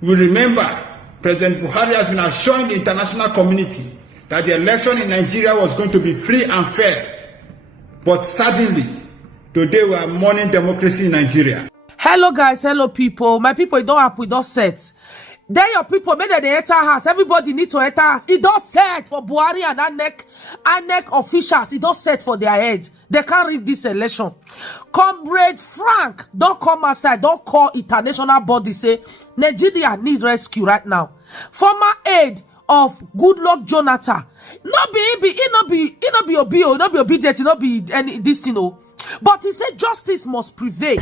We remember President Buhari has been assuring the international community that the election in Nigeria was going to be free and fair. But suddenly, today we are mourning democracy in Nigeria. Hello guys, hello people. My people, it don't happen, it don't set. Then your people, make they enter house. Everybody need to enter house. It don't set for Buhari and Inec officials. It don't set for their head. They can't read this election. Comrade Frank, don't come outside. Don't call international body. Say Nigeria need rescue right now. Former aide of Goodluck Jonathan. Not be obedient. Not be any this thing. But he said justice must prevail.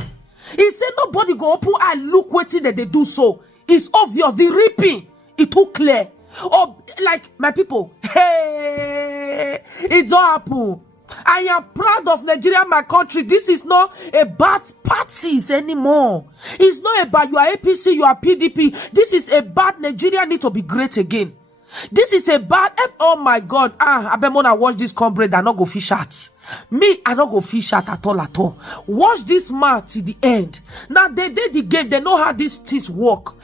He said nobody go open and look waiting that they do so. It's obvious. The reaping, it too clear. Oh, like my people, hey, it don't happen. I am proud of Nigeria, my country. This is not about parties anymore. It's not about you are APC, you are PDP. This is about Nigeria need to be great again. This is about, oh my God, I bet when I watch this comrade, I not go fish out. Me, I not go fish out at all. Watch this man till the end. Now they did the game, they know how these things work.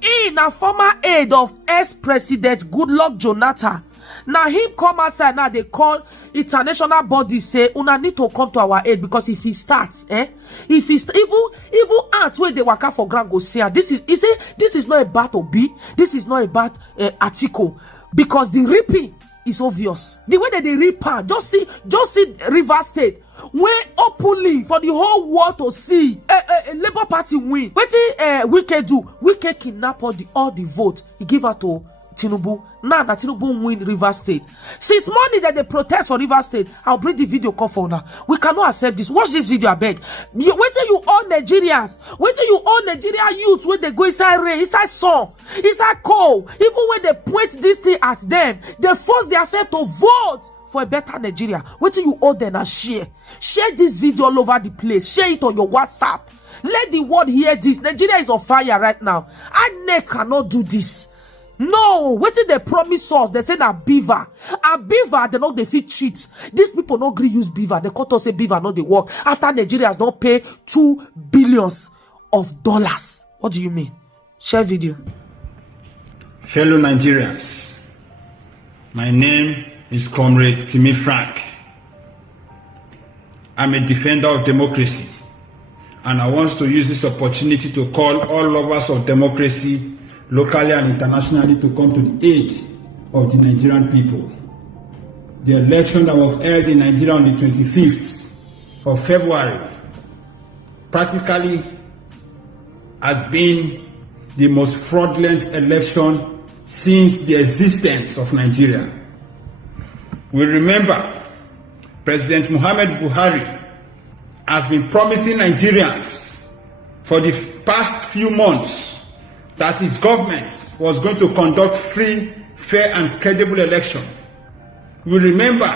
In a former aide of ex-president Goodluck Jonathan. Now him come outside, now they call international bodies say, una need to come to our aid because if he starts, if he even ants where they waka for ground go say, this is not about Obi, this is not about Atiku, because the reaping is obvious. The way that they reap, just see Rivers State, where openly for the whole world to see Labour Party win. Wetin Wike do? Wike kidnap all the vote. He give her to Tinubu. Now that Tinubu win Rivers State. Since morning that they protest for Rivers State, I'll bring the video call for now. We cannot accept this. Watch this video, I beg. Wait till you all Nigerians. Wait till you all Nigerian youths when they go inside rain, inside sun, inside cold. Even when they point this thing at them, they force themselves to vote for a better Nigeria. Wait till you all them and share. Share this video all over the place. Share it on your WhatsApp. Let the world hear this. Nigeria is on fire right now. Inec cannot do this. No, what did they promise us? They say that beaver. And beaver, they know they fit cheat. These people not agree use beaver. They can't say beaver not they work. After Nigeria has not paid $2 billion. What do you mean? Share video. Fellow Nigerians, my name is Comrade Timmy Frank. I'm a defender of democracy. And I want to use this opportunity to call all lovers of democracy locally and internationally to come to the aid of the Nigerian people. The election that was held in Nigeria on the 25th of February practically has been the most fraudulent election since the existence of Nigeria. We remember President Muhammad Buhari has been promising Nigerians for the past few months that his government was going to conduct free, fair, and credible election. We remember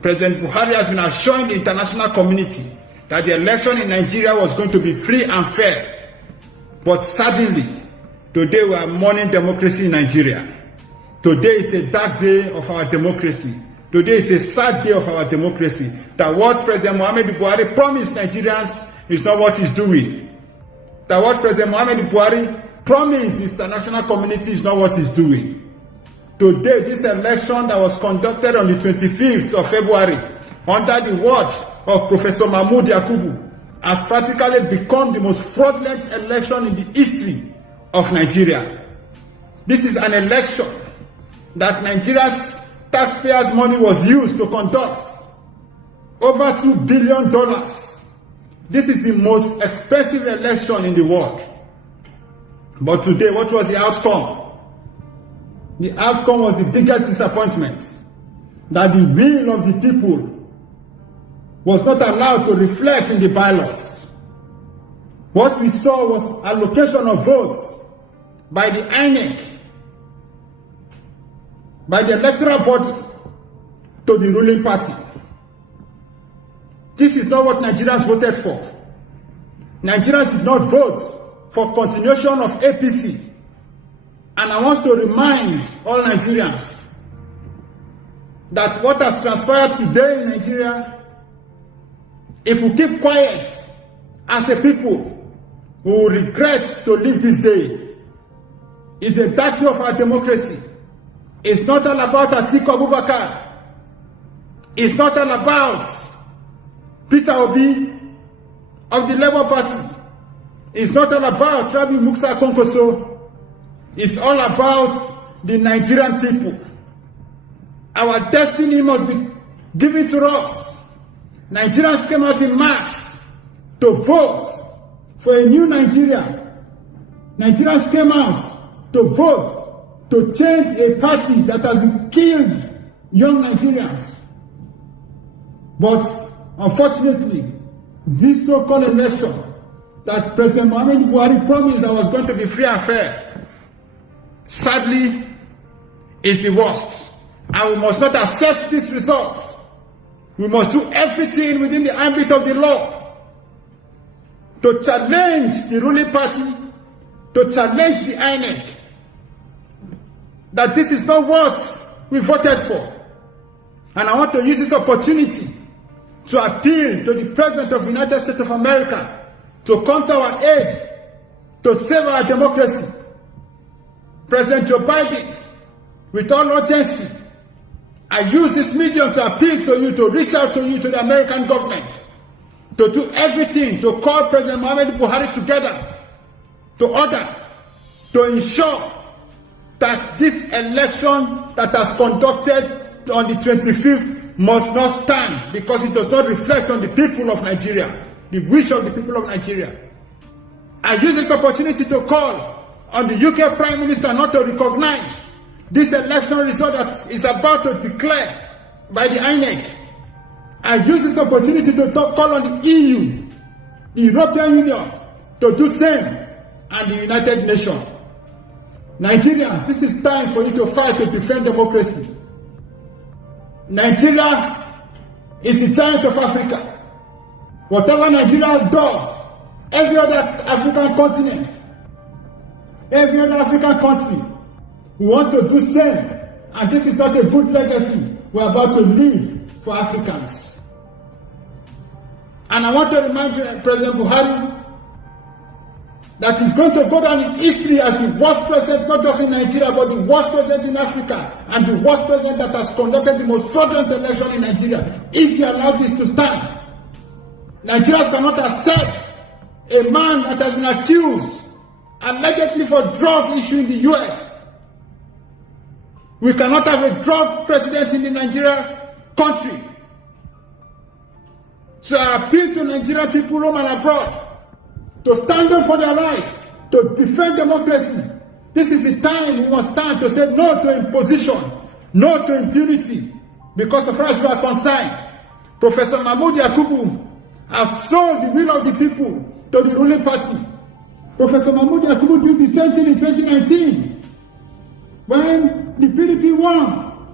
President Buhari has been assuring the international community that the election in Nigeria was going to be free and fair. But suddenly, today we are mourning democracy in Nigeria. Today is a dark day of our democracy. Today is a sad day of our democracy. That what President Muhammad Buhari promised Nigerians is not what he's doing. That what President Muhammad Buhari promise the international community is not what he's doing. Today, this election that was conducted on the 25th of February under the watch of Professor Mahmoud Yakubu has practically become the most fraudulent election in the history of Nigeria. This is an election that Nigeria's taxpayers' money was used to conduct. Over $2 billion. This is the most expensive election in the world. But today, what was the outcome? The outcome was the biggest disappointment. That the will of the people was not allowed to reflect in the ballots. What we saw was allocation of votes by the Inec, by the electoral body, to the ruling party. This is not what Nigerians voted for. Nigerians did not vote for continuation of APC. And I want to remind all Nigerians that what has transpired today in Nigeria, if we keep quiet as a people, we will regret to live this day. is a dirty of our democracy. It's not all about Atiku Abubakar. It's not all about Peter Obi of the Labour Party. It's not all about Rabi Musa Konkoso. It's all about the Nigerian people. Our destiny must be given to us. Nigerians came out in mass to vote for a new Nigeria. Nigerians came out to vote to change a party that has killed young Nigerians. But unfortunately, this so-called election that President Muhammadu Buhari promised that was going to be free and fair, sadly, is the worst. And we must not accept this result. We must do everything within the ambit of the law to challenge the ruling party, to challenge the Inec, that this is not what we voted for. And I want to use this opportunity to appeal to the President of the United States of America to come to our aid, to save our democracy. President Joe Biden, with all urgency, I use this medium to appeal to you, to reach out to you, to the American government, to do everything to call President Muhammadu Buhari together, to order, to ensure that this election that has conducted on the 25th must not stand, because it does not reflect on the people of Nigeria, the wish of the people of Nigeria. I use this opportunity to call on the UK Prime Minister not to recognize this election result that is about to declare by the Inec. I use this opportunity to call on the EU, the European Union, to do same, and the United Nations. Nigerians, this is time for you to fight to defend democracy. Nigeria is the giant of Africa. Whatever Nigeria does, every other African continent, every other African country, we want to do same. And this is not a good legacy we're about to leave for Africans. And I want to remind you, President Buhari, that he's going to go down in history as the worst president, not just in Nigeria, but the worst president in Africa, and the worst president that has conducted the most fraudulent election in Nigeria. If you allow this to stand, Nigerians cannot accept a man that has been accused allegedly for drug issue in the US. We cannot have a drug president in the Nigeria country. So I appeal to Nigerian people home and abroad to stand up for their rights, to defend democracy. This is the time we must stand to say no to imposition, no to impunity. Because of us we are concerned, Professor Mahmoud Yakubu has sold the will of the people to the ruling party. Professor Mahmoud Yakubu did the same thing in 2019. When the PDP won,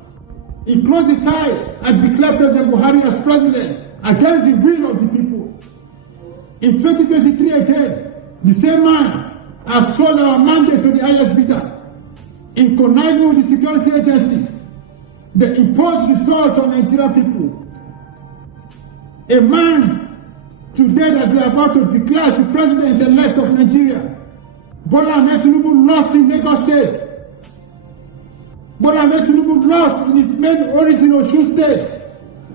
he closed his eye and declared President Buhari as president against the will of the people. In 2023 again, the same man has sold our mandate to the highest bidder. In conniving with the security agencies, the imposed result on Nigerian people. A man today that we are about to declare as the president-elect of Nigeria, Bola Ahmed Tinubu, lost in Lagos State. Bola Ahmed Tinubu lost in his main origin Osun State.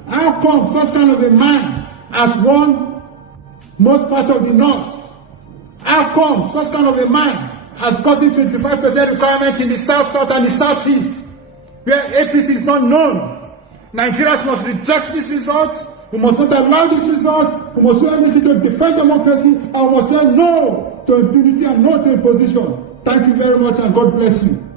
How come such kind of a man has won most part of the north? How come such kind of a man has gotten 25% requirement in the south, and the southeast, where APC is not known? Nigerians must reject this result. We must not allow this result. We must do everything to defend democracy, and we must say no to impunity and no to imposition. Thank you very much, and God bless you.